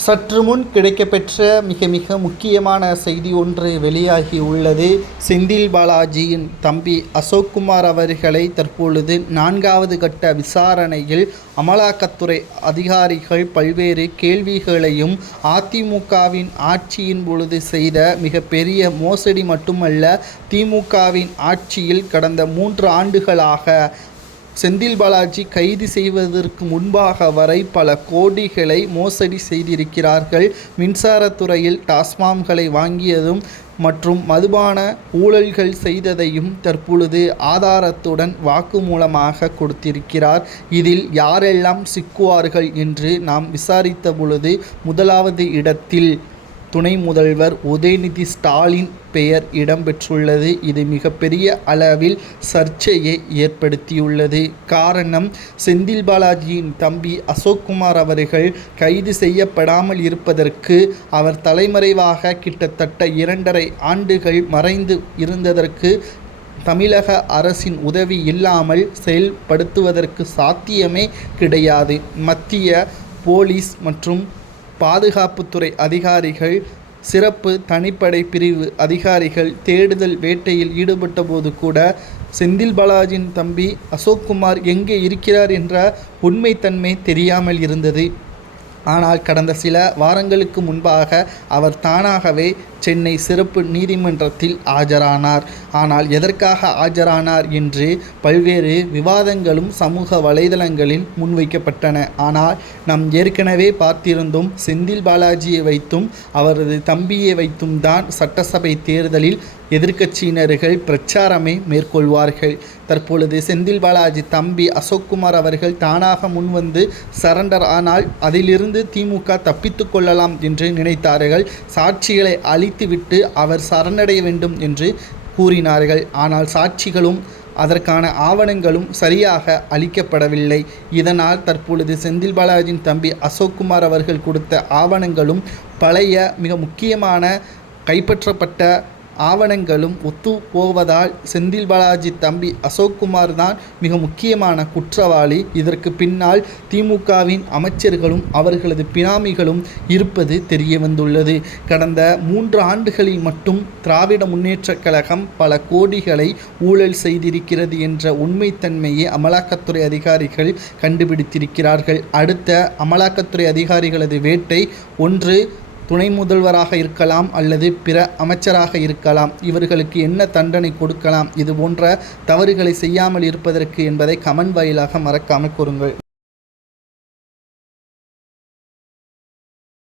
சற்று முன் கிடைக்கப்பெற்ற மிக முக்கியமான செய்தி ஒன்று வெளியாகி உள்ளது. செந்தில் பாலாஜியின் தம்பி அசோக்குமார் அவர்களை தற்பொழுது 4வது கட்ட விசாரணையில் அமலாக்கத்துறை அதிகாரிகள் பல்வேறு கேள்விகளையும் அதிமுகவின் ஆட்சியின் பொழுது செய்த மிகப்பெரிய மோசடி மட்டுமல்ல, திமுகவின் ஆட்சியில் கடந்த 3 ஆண்டுகளாக செந்தில் பாலாஜி கைது செய்வதற்கு முன்பாக வரை பல கோடிகளை மோசடி செய்திருக்கிறார்கள். மின்சாரத்துறையில் டாஸ்மாம்களை வாங்கியதும் மற்றும் மதுபான ஊழல்கள் செய்ததையும் தற்பொழுது ஆதாரத்துடன் வாக்குமூலமாக கொடுத்திருக்கிறார். இதில் யாரெல்லாம் சிக்குவார்கள் என்று நாம் விசாரித்த பொழுது 1வது இடத்தில் துணை முதல்வர் உதயநிதி ஸ்டாலின் பெயர் இடம்பெற்றுள்ளது. இது மிகப்பெரிய அளவில் சர்ச்சையை ஏற்படுத்தியுள்ளது. காரணம், செந்தில் பாலாஜியின் தம்பி அசோக்குமார் அவர்கள் கைது செய்யப்படாமல் இருப்பதற்கு, அவர் தலைமறைவாக கிட்டத்தட்ட 2.5 ஆண்டுகள் மறைந்து இருந்ததற்கு தமிழக அரசின் உதவி இல்லாமல் செயல்படுத்துவதற்கு சாத்தியமே கிடையாது. மத்திய போலீஸ் மற்றும் பாதுகாப்புத்துறை அதிகாரிகள், சிறப்பு தனிப்படை பிரிவு அதிகாரிகள் தேடுதல் வேட்டையில் ஈடுபட்ட போது கூட செந்தில் பாலாஜியின் தம்பி அசோக்குமார் எங்கே இருக்கிறார் என்ற உண்மைத்தன்மை தெரியாமல் இருந்தது. ஆனால் கடந்த சில வாரங்களுக்கு முன்பாக அவர் தானாகவே சென்னை சிறப்பு நீதிமன்றத்தில் ஆஜரானார். ஆனால் எதற்காக ஆஜரானார் என்று பல்வேறு விவாதங்களும் சமூக வலைதளங்களில் முன்வைக்கப்பட்டன. ஆனால் நாம் ஏற்கனவே பார்த்திருந்தோம், செந்தில் பாலாஜியை வைத்தும் அவரது தம்பியை வைத்தும் தான் சட்டசபை தேர்தலில் எதிர்க்கட்சியினர்கள் பிரச்சாரமே மேற்கொள்வார்கள். தற்பொழுது செந்தில் பாலாஜி தம்பி அசோக்குமார் அவர்கள் தானாக முன்வந்து சரண்டர் ஆனால் அதிலிருந்து திமுக தப்பித்து கொள்ளலாம் என்று நினைத்தார்கள். சாட்சிகளை அழித்துவிட்டு அவர் சரணடைய வேண்டும் என்று கூறினார்கள். ஆனால் சாட்சிகளும் அதற்கான ஆவணங்களும் சரியாக அளிக்கப்படவில்லை. இதனால் தற்பொழுது செந்தில் பாலாஜியின் தம்பி அசோக்குமார் அவர்கள் கொடுத்த ஆவணங்களும் பழைய மிக முக்கியமான கைப்பற்றப்பட்ட ஆவணங்களும் ஒத்து போவதால் செந்தில் பாலாஜி தம்பி அசோக்குமார் தான் மிக முக்கியமான குற்றவாளி. இதற்கு பின்னால் திமுகவின் அமைச்சர்களும் அவர்களது பினாமிகளும் இருப்பது தெரிய வந்துள்ளது. கடந்த 3 ஆண்டுகளில் மட்டும் திராவிட முன்னேற்றக் கழகம் பல கோடிகளை ஊழல் செய்திருக்கிறது என்ற உண்மைத்தன்மையை அமலாக்கத்துறை அதிகாரிகள் கண்டுபிடித்திருக்கிறார்கள். அடுத்த அமலாக்கத்துறை அதிகாரிகளது வேட்டை ஒன்று துணை முதல்வராக இருக்கலாம் அல்லது பிற அமைச்சராக இருக்கலாம். இவர்களுக்கு என்ன தண்டனை கொடுக்கலாம், இது போன்ற தவறுகளை செய்யாமல் இருப்பதற்கு என்பதை கமெண்ட் வாயிலாக மறக்காமல் கூறுங்கள்.